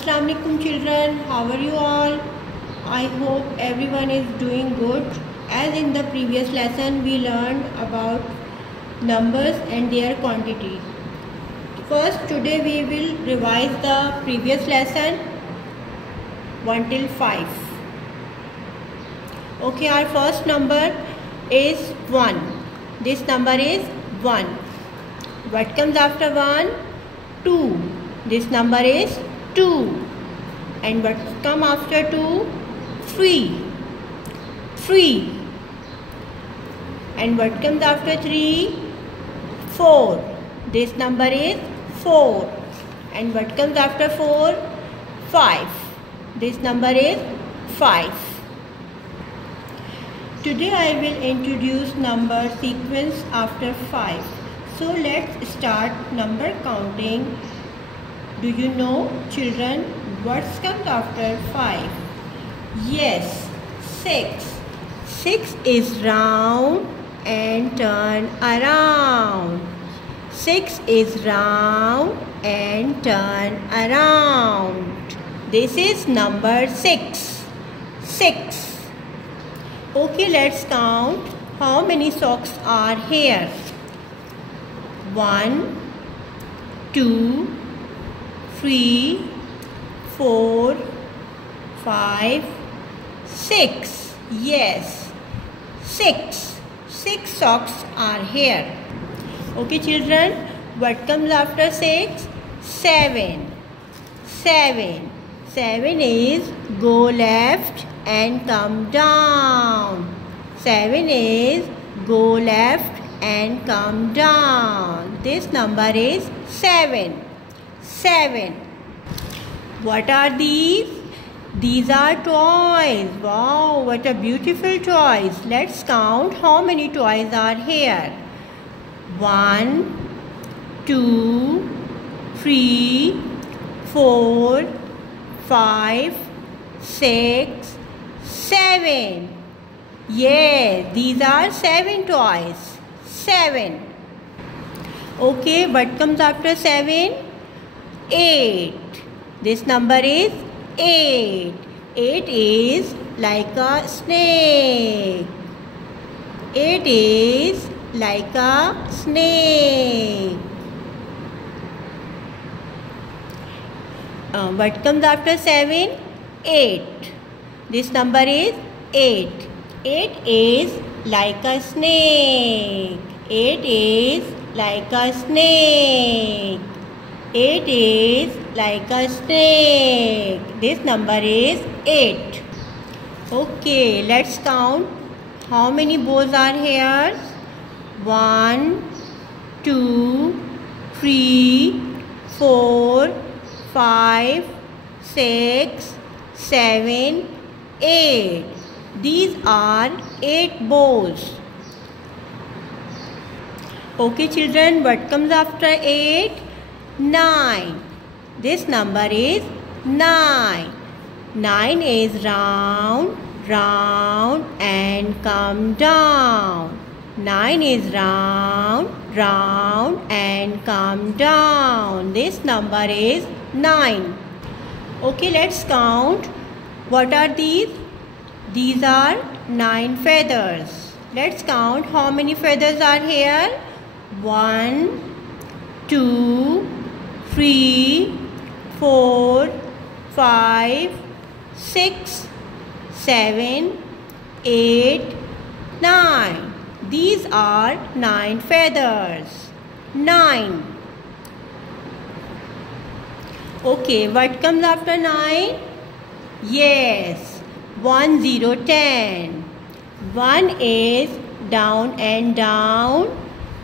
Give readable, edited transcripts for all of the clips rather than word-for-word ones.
Assalamu alaikum children, how are you all? I hope everyone is doing good. As in the previous lesson we learned about numbers and their quantity. First, today we will revise the previous lesson 1 till 5. Okay, our first number is 1. This number is 1. What comes after 1? 2. This number is 2. And what comes after 2? 3. 3. And what comes after 3? 4. This number is 4. And what comes after 4? 5. This number is 5. Today I will introduce number sequence after 5. So let's start number counting. Do you know, children, what comes after 5? Yes, 6. 6 is round and turn around. 6 is round and turn around. This is number 6. 6. Okay, let's count how many socks are here. 1, 2, 3, 4, 5, 6. Yes, 6. 6 socks are here. Okay, children, what comes after 6? 7. 7. 7 is go left and come down. 7 is go left and come down. This number is 7. 7. What are these? These are toys. Wow, what a beautiful toys. Let's count how many toys are here. 1, 2, 3, 4, 5, 6, 7. Yes, these are 7 toys. 7. Okay, what comes after 7? 8. This number is 8. 8 is like a snake. 8 is like a snake. What comes after 7? 8. This number is 8. 8 is like a snake. 8 is like a snake. 8 is like a snake. This number is 8. Okay, let's count how many bows are here. 1, 2, 3, 4, 5, 6, 7, 8. These are 8 bows. Okay, children, what comes after 8? 9. This number is 9. 9 is round, round and come down. 9 is round, round and come down. This number is 9. Okay, let's count. What are these? These are 9 feathers. Let's count how many feathers are here. 1, 2, 3, 4, 5, 6, 7, 8, 9. These are 9 feathers. 9. Okay, what comes after 9? Yes, 1, 0, 10. 1 is down and down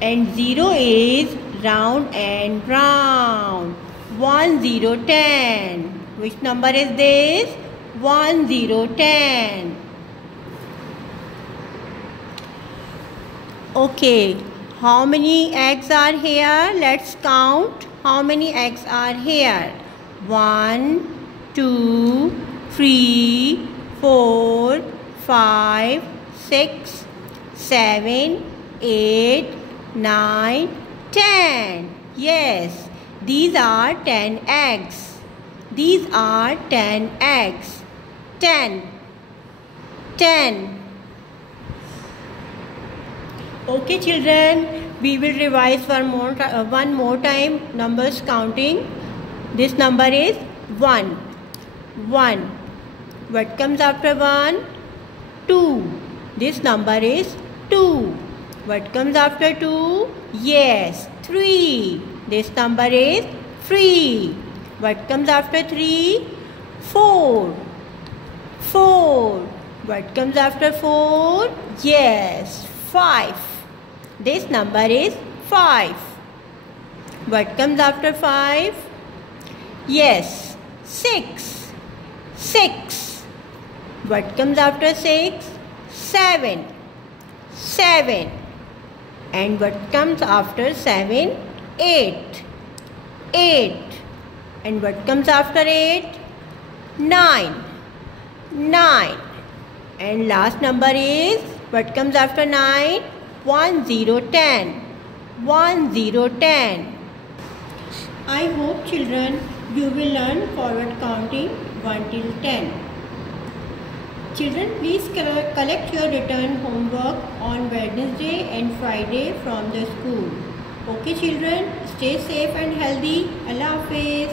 and 0 is round and round. 1, 0, 10. Which number is this? 1, 0, 10. Okay, how many eggs are here? Let's count how many eggs are here. 1, 2, 3, 4, 5, 6, 7, 8, 9, 10. Yes, these are 10 eggs. These are 10 eggs. 10. 10. Okay children, we will revise one more time numbers counting. This number is 1. 1. What comes after 1? 2. This number is 2. What comes after 2? Yes, 3. This number is 3. What comes after 3? 4. 4. What comes after 4? Yes, 5. This number is 5. What comes after 5? Yes, 6. 6. What comes after 6? 7. 7. And what comes after 7? 8. 8. And what comes after 8? 9. 9. And last number is, what comes after 9? 1, 0, 10. 1, 0, 10. I hope children you will learn forward counting 1 till 10. Children, please collect your return homework on Wednesday and Friday from the school. Okay children, stay safe and healthy. Allah Hafiz.